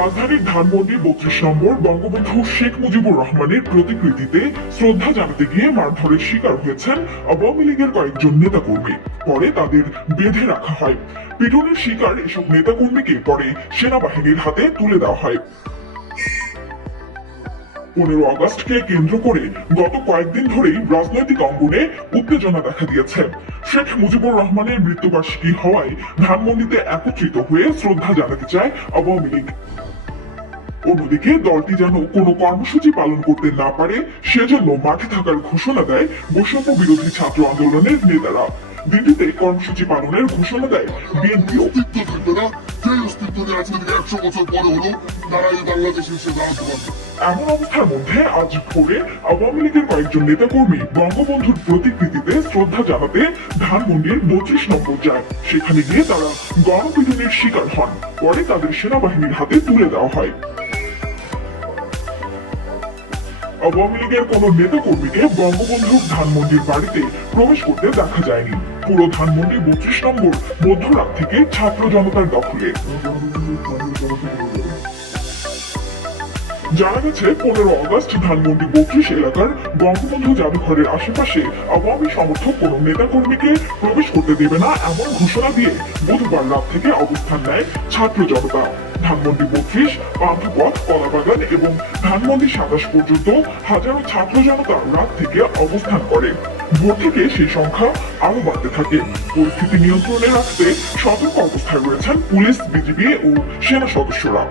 রাজধানীর ধানমন্ডি ৩২ নম্বর বঙ্গবন্ধু শেখ মুজিবুর রহমানের প্রতিকৃতিতে শ্রদ্ধা জানাতে গিয়ে মারধরের শিকার হয়েছেন আওয়ামী লীগের কয়েকজন নেতাকর্মী। পরে তাদের বেঁধে রাখা হয়। পিটুনির শিকার এসব নেতাকর্মীকে পরে সেনাবাহিনীর হাতে তুলে দেওয়া হয়। ১৫ আগস্টকে কেন্দ্র করে গত কয়েকদিন ধরেই রাজনৈতিক অঙ্গনে উত্তেজনা দেখা দিয়েছে। শেখ মুজিবুর রহমানের মৃত্যুবার্ষিকী হওয়ায় ধানমন্ডিতে একত্রিত হয়ে শ্রদ্ধা জানাতে চায় আওয়ামী লীগ। অন্যদিকে দলটি যেন কোনো কর্মসূচি পালন করতে না পারে সেজন্য মাঠে থাকার ঘোষণা দেয় বৈষম্য বিরোধী ছাত্র আন্দোলনের নেতারা। দিল্লিতে কর্মসূচি পালনের ঘোষণা দেয় বিএনপিও। অস্তিত্ব থাকবে না, সেই অস্তিত্ব নিয়ে আজকে থেকে 100 বছর পরে হলো তারা এই বাংলাদেশের সে দাঁড়াতে পারবে। এমন অবস্থার মধ্যে আজ ভোরে আওয়ামী লীগের কয়েকজন নেতাকর্মী বঙ্গবন্ধুর প্রতিকৃতিতে শ্রদ্ধা জানাতে ধানমন্ডির ৩২ নম্বর যায়। সেখানে গিয়ে তারা গণপিটুনির শিকার হন। পরে তাদের সেনাবাহিনীর হাতে তুলে দেওয়া হয়। আওয়ামী লীগের কোন নেতাকর্মীকে বঙ্গবন্ধুর ধানমন্ডির বাড়িতে প্রবেশ করতে দেখা যায়নি। পুরো ধানমন্ডি ৩২ নম্বর মধ্যরাত থেকে ছাত্র জনতার দখলে। জানা গেছে ১৫ আগস্ট ধানমন্ডি ৩২ এলাকার বঙ্গবন্ধু জাদুঘরের আশেপাশে আওয়ামী সমর্থক কোন নেতাকর্মীকে প্রবেশ করতে দেবে না এমন ঘোষণা দিয়ে বুধবার রাত থেকে অবস্থান নেয় ছাত্র জনতা। ধানমন্ডি ৩২, পান্থপথ, কলাবাগান এবং ধানমন্ডি ২৭ পর্যন্ত হাজারো ছাত্র জনতা রাত থেকে অবস্থান করে। ভোর থেকে সেই সংখ্যা আরো বাড়তে থাকে। পরিস্থিতি নিয়ন্ত্রণে রাখতে সতর্ক অবস্থায় রয়েছেন পুলিশ, বিজিবি ও সেনা সদস্যরা।